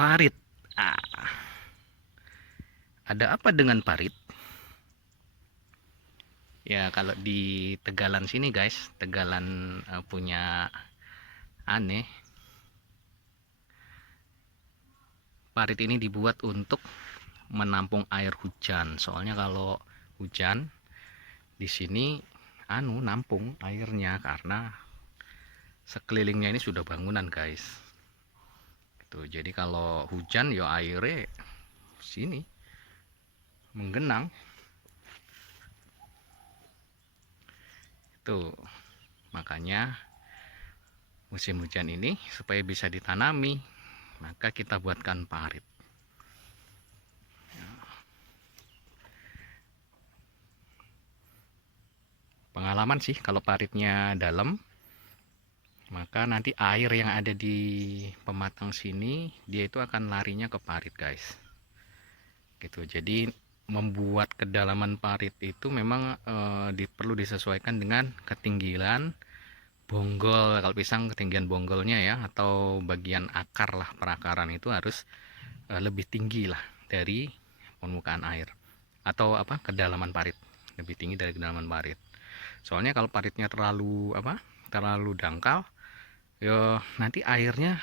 Parit. Ah, ada apa dengan parit? Ya kalau di Tegalan sini guys, Tegalan punya aneh. Parit ini dibuat untuk menampung air hujan. Soalnya kalau hujan di sini nampung airnya karena sekelilingnya ini sudah bangunan guys. Tuh, jadi kalau hujan ya airnya sini menggenang. Tuh, makanya musim hujan ini supaya bisa ditanami, maka kita buatkan parit. Pengalaman sih kalau paritnya dalam, maka nanti air yang ada di pematang sini dia itu akan larinya ke parit guys. Gitu. Jadi membuat kedalaman parit itu memang perlu disesuaikan dengan ketinggian bonggol. Kalau pisang ketinggian bonggolnya ya, atau bagian akar lah, perakaran itu harus lebih tinggi lah dari permukaan air, atau apa, kedalaman parit lebih tinggi dari kedalaman parit. Soalnya kalau paritnya terlalu dangkal, yo nanti airnya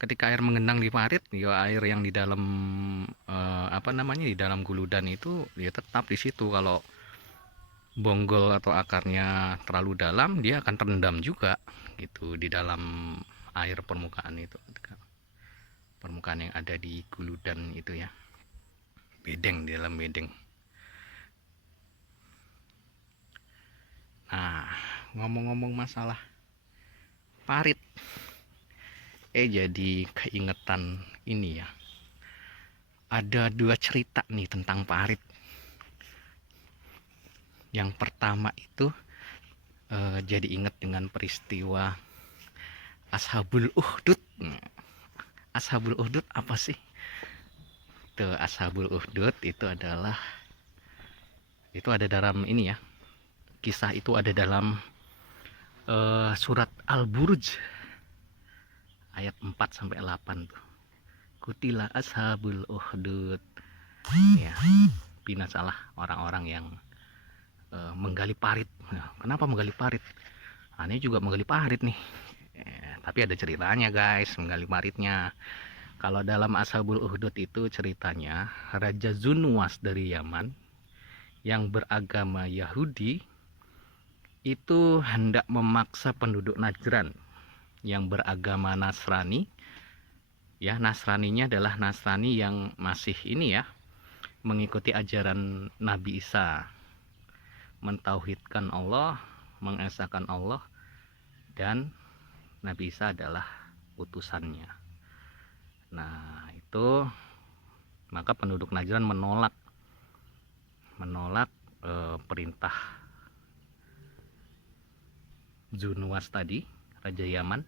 ketika air mengenang di parit, yo air yang di dalam di dalam guludan itu ya tetap di situ. Kalau bonggol atau akarnya terlalu dalam, dia akan terendam juga gitu di dalam air permukaan itu, permukaan yang ada di guludan itu ya, bedeng, di dalam bedeng. Nah, ngomong-ngomong masalah parit, jadi keingetan ini ya, ada dua cerita nih tentang parit. Yang pertama itu jadi inget dengan peristiwa Ashabul Uhdud. Ashabul Uhdud apa sih? Tuh, Ashabul Uhdud itu ada dalam ini ya. Kisah itu ada dalam surat Al-Buruj ayat 4 sampai 8 tuh. Kutila ashabul uhdud. Ya, binasalah orang-orang yang menggali parit. Nah, kenapa menggali parit? Aneh juga menggali parit nih. Tapi ada ceritanya guys, menggali paritnya. Kalau dalam Ashabul Uhdud itu ceritanya Raja Zunwas dari Yaman yang beragama Yahudi itu hendak memaksa penduduk Najran yang beragama Nasrani. Ya, Nasraninya adalah Nasrani yang masih ini ya, mengikuti ajaran Nabi Isa, mentauhidkan Allah, mengesahkan Allah, dan Nabi Isa adalah utusannya. Nah, itu maka penduduk Najran menolak perintah Zunwas tadi, Raja Yaman,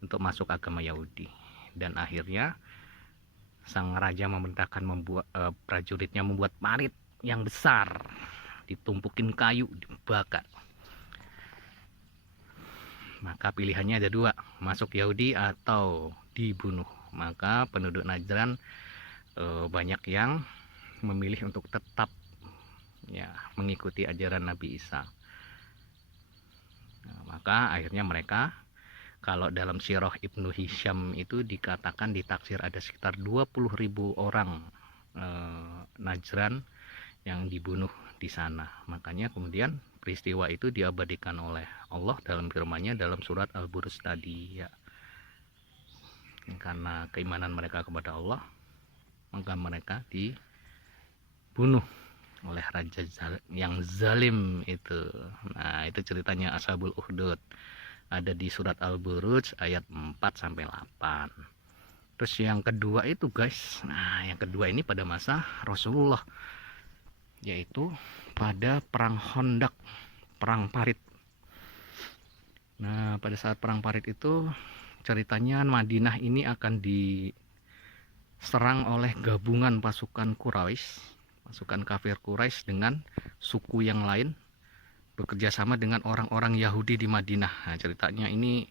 untuk masuk agama Yahudi. Dan akhirnya sang raja memerintahkan prajuritnya membuat parit yang besar, ditumpukin kayu, dibakar. Maka pilihannya ada dua, masuk Yahudi atau dibunuh. Maka penduduk Najran banyak yang memilih untuk tetap ya mengikuti ajaran Nabi Isa. Nah, maka akhirnya mereka, kalau dalam Sirah Ibnu Hisham itu dikatakan ditaksir ada sekitar 20.000 orang Najran yang dibunuh di sana. Makanya kemudian peristiwa itu diabadikan oleh Allah dalam firman-Nya dalam surat Al-Buruj tadi ya. Karena keimanan mereka kepada Allah, maka mereka dibunuh oleh raja yang zalim itu. Nah, itu ceritanya Ashabul Uhdud. Ada di surat Al-Buruj ayat 4 sampai 8. Terus yang kedua itu guys, nah yang kedua ini pada masa Rasulullah, yaitu pada perang Khandaq, perang Parit. Nah, pada saat perang Parit itu ceritanya Madinah ini akan diserang oleh gabungan pasukan Quraisy, pasukan kafir Quraisy dengan suku yang lain, bekerja sama dengan orang-orang Yahudi di Madinah. Nah, ceritanya ini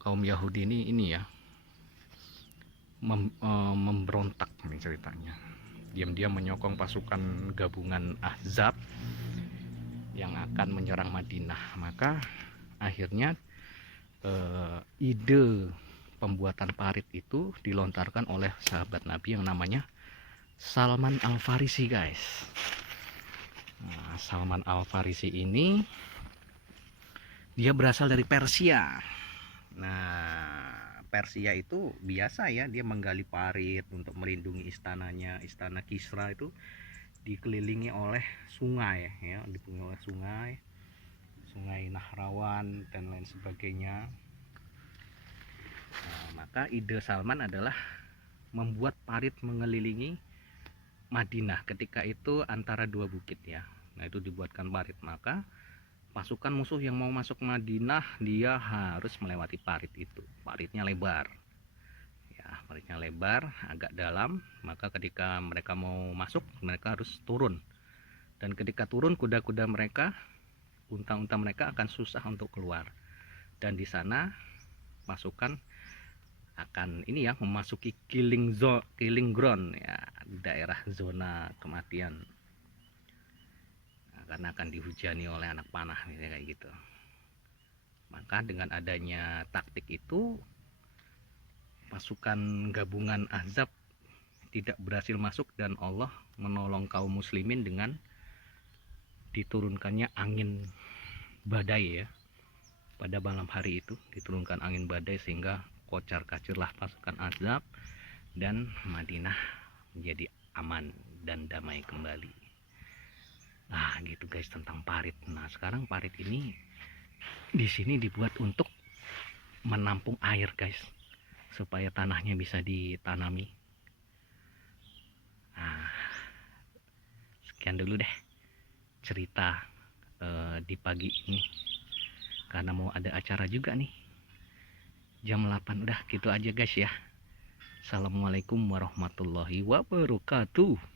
kaum Yahudi ini ya, memberontak nih ceritanya. Diam-diam menyokong pasukan gabungan Ahzab yang akan menyerang Madinah. Maka akhirnya ide pembuatan parit itu dilontarkan oleh sahabat Nabi yang namanya Salman Al-Farisi, guys. Nah, Salman Al-Farisi ini dia berasal dari Persia. Nah, Persia itu biasa ya, dia menggali parit untuk melindungi istananya. Istana Kisra itu dikelilingi oleh sungai ya, dikelilingi oleh sungai Nahrawan dan lain sebagainya. Nah, maka ide Salman adalah membuat parit mengelilingi Madinah. Ketika itu antara dua bukit ya. Nah, itu dibuatkan parit. Maka pasukan musuh yang mau masuk Madinah dia harus melewati parit itu. Paritnya lebar. Ya, paritnya lebar, agak dalam. Maka ketika mereka mau masuk, mereka harus turun. Dan ketika turun, kuda-kuda mereka, unta-unta mereka akan susah untuk keluar. Dan di sana pasukan akan ini ya, memasuki killing ground ya, daerah zona kematian. Nah, karena akan dihujani oleh anak panah misalnya kayak gitu. Maka dengan adanya taktik itu, pasukan gabungan Ahzab tidak berhasil masuk dan Allah menolong kaum muslimin dengan diturunkannya angin badai ya. Pada malam hari itu diturunkan angin badai sehingga kocar kacirlah pasukan Ahzab dan Madinah menjadi aman dan damai kembali. Nah, gitu guys tentang parit. Nah, sekarang parit ini di sini dibuat untuk menampung air, guys, supaya tanahnya bisa ditanami. Nah, sekian dulu deh cerita di pagi ini, karena mau ada acara juga nih jam 8. Udah gitu aja guys ya. Assalamualaikum warahmatullahi wabarakatuh.